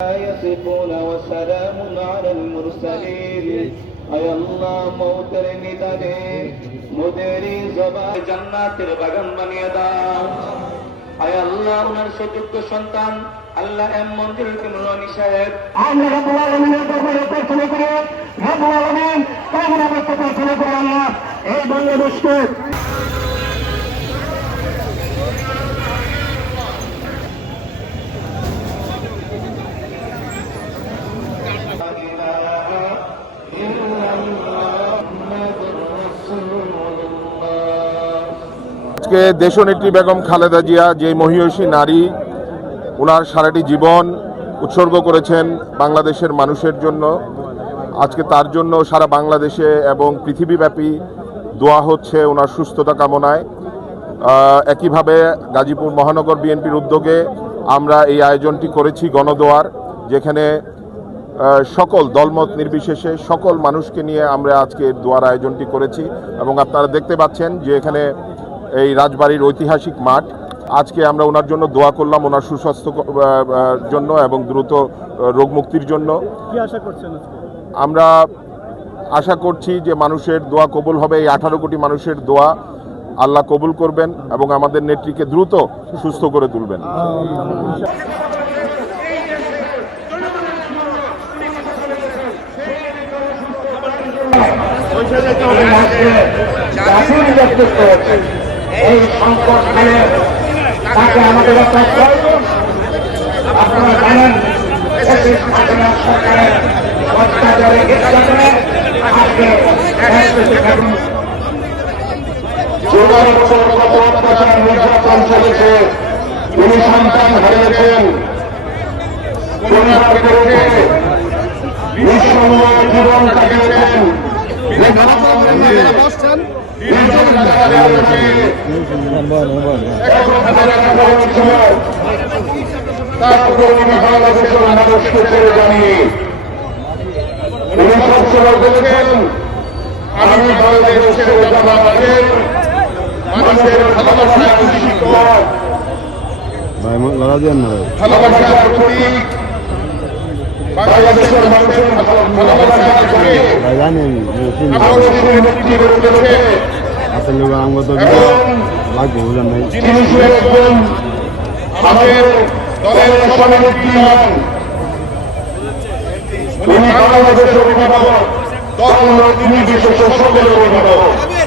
يصفون وسلام على المرسلين. اي الله মৌতের নিদানে মোদেরই জবাই জান্নাতের বাগান বানিয়ে দাও আয় আল্লাহ ওনার সযোগ্য সন্তান আল্লাহ এম মন্দির মনোনী সাহেব আল্লাহ রাব্বুল আলামিনের দরবারে আজকে দেশনেত্রী বেগম খালেদা জিয়া, যে মহিষী নারী ওনার সারাটি জীবন উৎসর্গ করেছেন বাংলাদেশের মানুষের জন্য, আজকে তার জন্য সারা বাংলাদেশে এবং পৃথিবীব্যাপী দোয়া হচ্ছে ওনার সুস্থতা কামনায়। একইভাবে গাজীপুর মহানগর বিএনপির উদ্যোগে আমরা এই আয়োজনটি করেছি গণদোয়ার, যেখানে সকল দলমত নির্বিশেষে সকল মানুষকে নিয়ে আমরা আজকে দোয়ার আয়োজনটি করেছি। এবং আপনারা দেখতে পাচ্ছেন যে এখানে এই রাজবাড়ির ঐতিহাসিক মাঠ। আজকে আমরা ওনার জন্য দোয়া করলাম ওনার সুস্বাস্থ্য জন্য এবং দ্রুত আহ, রোগ মুক্তির জন্য। কি আশা করছেন আমরা আশা করছি যে মানুষের দোয়া কবুল হবে এই আঠারো কোটি মানুষের দোয়া আল্লাহ কবুল করবেন এবং আমাদের নেত্রীকে দ্রুত সুস্থ করে তুলবেন। হচ্ছে এই সংকট কালে তাকে আমাদের একটা প্রয়োজন আপনারা জানেন সরকারের অত্যাচারে নির্যাতনে আজকে দেশে বছর কত অত্যাচার নির্যাতন চলেছে তিনি সন্তান হারিয়েছেন। পরিবার করেছে নিঃসঙ্গ জীবন কাটিয়েছেন। বাংলাদেশের আমি বাংলাদেশ ছেড়ে যাওয়ার আগে মানুষের ভালোবাসার শিক্ষক ভাই লাগা দেন না। ভালোবাসার প্রতীক। বাংলাদেশের মানুষের ভালোবাসার প্রতীক ভাই জানি আমি চিনি আমাদের নেত্রী গড়ে তুলেছে আসলে লোক তো লাগবে বুঝলাম নাই তিনি একজন আমাদের দলের সভানেত্রী নন উনি বাংলাদেশের অভিভাবক দল তিনি বিশেষ সকলের অভিভাবক